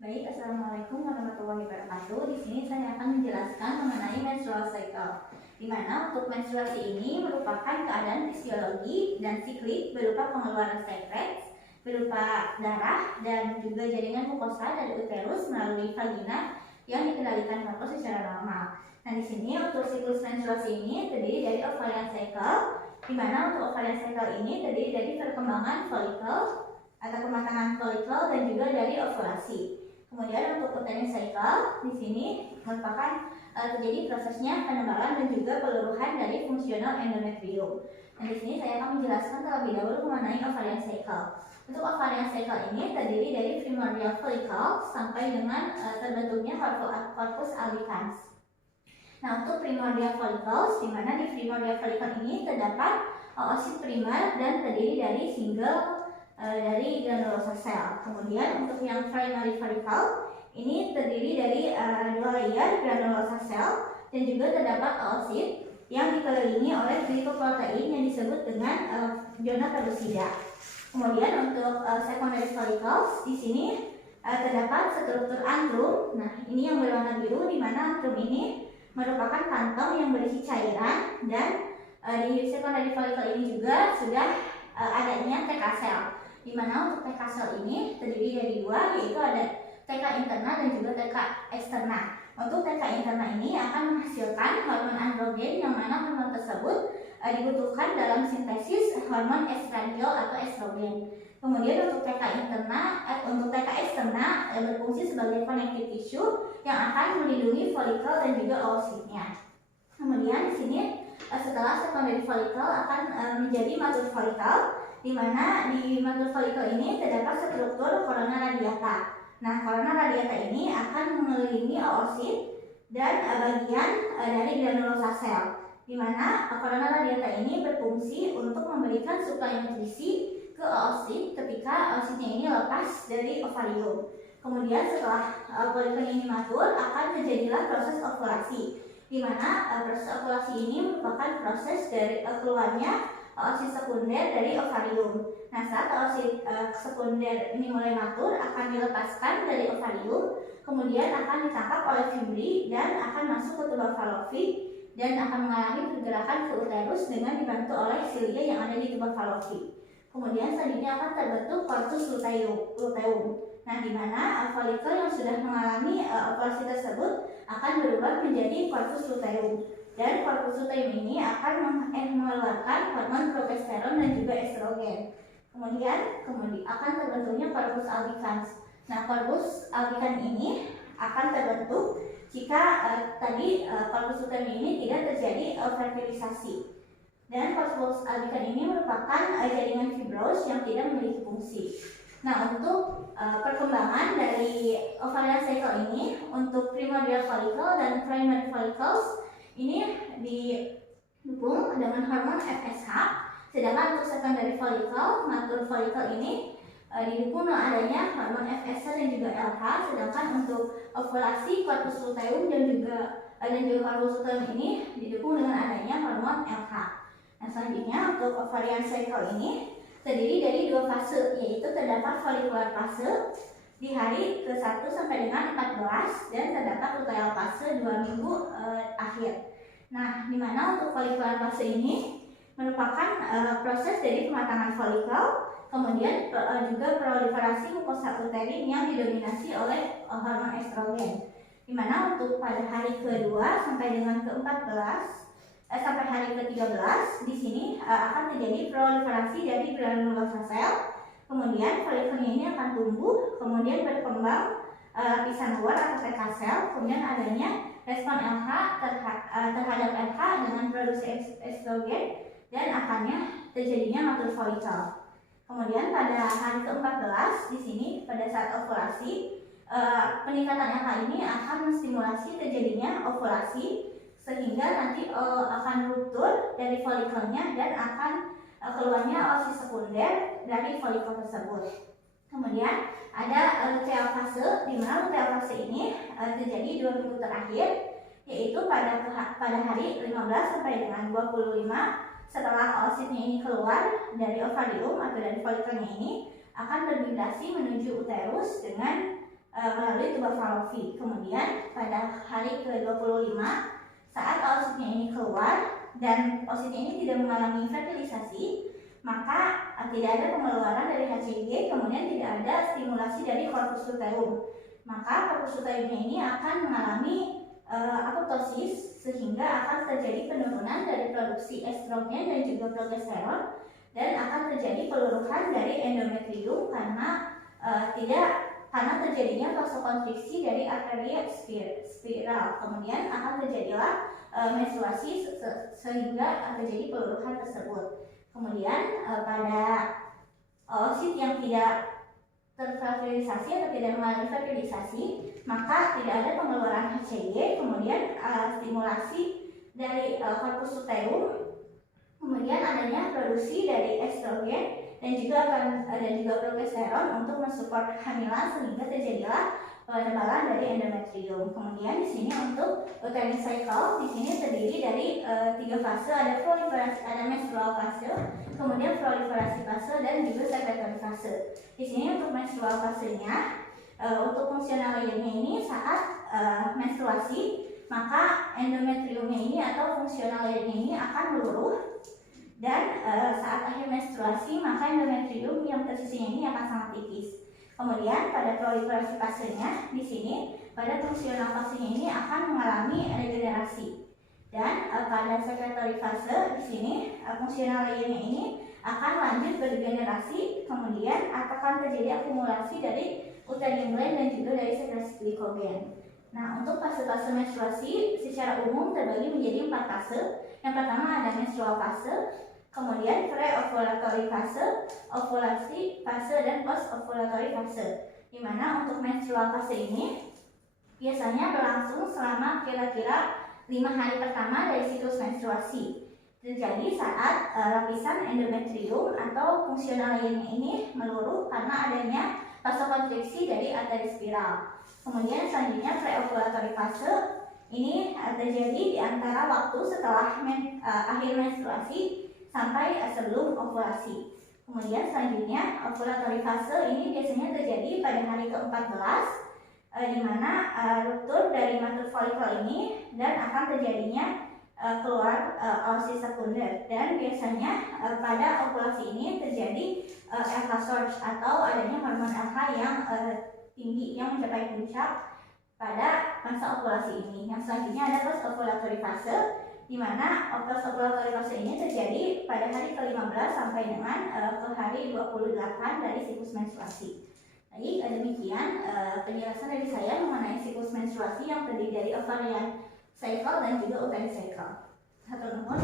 Baik, assalamualaikum warahmatullahi wabarakatuh. Di sini saya akan menjelaskan mengenai menstrual cycle, di mana untuk menstruasi ini merupakan keadaan fisiologi dan siklik berupa pengeluaran sekrets, berupa darah dan juga jaringan mukosa dari uterus melalui vagina yang dikendalikan hormon secara normal. Nah, di sini untuk siklus menstruasi ini terdiri dari ovarian cycle, di mana untuk ovarian cycle ini terdiri dari perkembangan folikel atau kematangan folikel dan juga dari ovulasi. Kemudian untuk uterine cycle di sini merupakan terjadi prosesnya penebalan dan juga peluruhan dari fungsional endometrium. Nah, di sini saya akan menjelaskan terlebih dahulu mengenai ovarian cycle. Untuk ovarian cycle ini terdiri dari primordial follicle sampai dengan terbentuknya corpus albicans. Nah, untuk primordial follicles, di mana di primordial follicle ini terdapat oosit primer dan terdiri dari single dari granulosa sel. Kemudian untuk yang primary follicle ini terdiri dari dua layer granulosa sel dan juga terdapat oosit yang dikelilingi oleh glicoprotein yang disebut dengan zona pellucida. Kemudian untuk secondary follicles di sini terdapat struktur antrum. Nah, ini yang berwarna biru, di mana antrum ini merupakan kantong yang berisi cairan, dan di secondary follicle ini juga sudah adanya TK sel, di mana untuk TK sel ini terdiri dari dua, yaitu ada TK interna dan juga TK eksterna. Untuk TK interna ini akan menghasilkan hormon androgen, yang mana hormon tersebut dibutuhkan dalam sintesis hormon estradiol atau estrogen. Kemudian untuk TK eksterna berfungsi sebagai connective tissue yang akan melindungi folikel dan juga oositnya. Kemudian di sini setelah secondary follicle akan menjadi mature follicle, di mana di mature follicle ini terdapat struktur corona radiata. Nah, corona radiata ini akan mengelilingi oosit dan bagian dari granulosa sel, di mana corona radiata ini berfungsi untuk memberikan suplai nutrisi ke oosit ketika oositnya ini lepas dari ovarium. Kemudian setelah folikel ini matur, akan terjadilah proses ovulasi, di mana proses ovulasi ini merupakan proses dari keluarnya oosit sekunder dari ovarium. Nah, saat oosit sekunder ini mulai matur, akan dilepaskan dari ovarium, kemudian akan ditangkap oleh fibri dan akan masuk ke tuba falopik dan akan mengalami pergerakan ke uterus dengan dibantu oleh silia yang ada di tuba falopik. Kemudian selanjutnya akan terbentuk corpus luteum. Nah, di mana folikel yang sudah mengalami ovulasi tersebut akan berubah menjadi corpus luteum. Dan corpus luteum ini akan mengeluarkan hormon progesteron dan juga estrogen. Kemudian akan terbentuknya corpus albicans. Nah, corpus albicans ini akan terbentuk jika corpus luteum ini tidak terjadi fertilisasi. Dan corpus albicans ini merupakan jaringan fibros yang tidak memiliki fungsi. Nah, untuk perkembangan dari ovarian cycle ini, untuk primordial follicle dan primary follicles ini didukung dengan hormon FSH, sedangkan untuk secondary follicle, mature follicle ini didukung dengan adanya hormon FSH dan juga LH, sedangkan untuk ovulasi corpus luteum dan juga corpus luteum ini didukung dengan adanya hormon LH. Nah, selanjutnya untuk ovarian cycle ini terdiri dari dua fase, yaitu terdapat folikular fase di hari ke-1 sampai dengan 14 dan terdapat luteal fase 2 minggu akhir. Nah, di mana untuk folikular fase ini merupakan proses dari pematangan folikel, kemudian juga proliferasi mukosa uterin yang didominasi oleh hormon estrogen. Di mana untuk pada hari ke-2 sampai dengan ke-14 sampai hari ke-13 di sini akan terjadi proliferasi dari granulosa sel. Kemudian folikelnya ini akan tumbuh, kemudian berkembang lapisan luar atau TK sel, kemudian adanya respon LH terhadap LH dengan produksi estrogen dan akannya terjadinya mature follicle. Kemudian pada hari ke-14 di sini pada saat ovulasi, peningkatan LH ini akan menstimulasi terjadinya ovulasi, sehingga nanti akan ruptur dari folikelnya dan akan keluarnya oosit sekunder dari folikel tersebut. Kemudian ada luteal fase, di mana luteal fase ini terjadi 2 minggu terakhir, yaitu pada hari 15 sampai dengan 25 setelah oositnya ini keluar dari ovarium atau dari folikelnya ini, akan bermigrasi menuju uterus dengan melalui yaitu Buffalo V. Kemudian pada hari ke-25 saat oositnya ini keluar dan oositnya ini tidak mengalami fertilisasi, maka tidak ada pengeluaran dari HCG, kemudian tidak ada stimulasi dari corpus luteum. Maka corpus luteumnya ini akan mengalami apoptosis, sehingga akan terjadi penurunan dari produksi estrogen dan juga progesteron, dan akan terjadi peluruhan dari endometrium karena terjadinya vasokonstriksi dari arteria spiral. Kemudian akan terjadilah menstruasi sehingga terjadi peluruhan tersebut. Kemudian pada oosit yang tidak terfertilisasi atau tidak mengalami fertilisasi, maka tidak ada pengeluaran HCG, kemudian stimulasi dari corpus luteum, kemudian adanya produksi dari estrogen dan juga progesteron untuk mensupport kehamilan, sehingga terjadilah penebalan dari endometrium. Kemudian di sini untuk uterine cycle di sini terdiri dari 3 fase, ada proliferasi, ada menstrual fase, kemudian proliferasi fase, dan juga secretory fase. Di sini untuk menstrual fasenya, untuk fungsional layernya ini saat menstruasi, maka endometriumnya ini atau fungsional layernya ini akan meluruh, dan saat akhir menstruasi maka endometrium yang tersisinya ini akan sangat tipis. Kemudian pada proliferasi fasenya di sini pada fungsional fasenya ini akan mengalami regenerasi, dan pada secretory fase di sini fungsional layernya ini akan lanjut berdegenerasi, kemudian akan terjadi akumulasi dari uterine gland dan juga dari sekresi glikogen. Nah, untuk fase-fase menstruasi secara umum terbagi menjadi 4 fase. Yang pertama ada menstrual fase, kemudian pre-ovulatory fase, ovulasi fase, dan post-ovulatory fase. Dimana untuk menstrual fase ini biasanya berlangsung selama kira-kira 5 hari pertama dari siklus menstruasi. Terjadi saat lapisan endometrium atau fungsional layernya ini meluruh karena adanya vasokonstriksi dari arteri spiral. Kemudian selanjutnya pre-ovulatory fase ini terjadi di antara waktu setelah akhir menstruasi sampai sebelum ovulasi. Kemudian selanjutnya ovulatory fase ini biasanya terjadi pada hari ke-14 di mana ruptur dari matur folikel ini dan akan terjadinya keluar oosit sekunder, dan biasanya pada ovulasi ini terjadi LH surge atau adanya hormon LH yang tinggi yang mencapai puncak pada masa ovulasi ini. Yang selanjutnya ada post ovulatory fase, di mana post ovulatory fase ini terjadi pada hari ke-15 sampai dengan ke hari 28 dari siklus menstruasi. Baik, demikian penjelasan dari saya mengenai siklus menstruasi yang terdiri dari ovarian cycle dan juga uterine cycle. Hatur nuhun.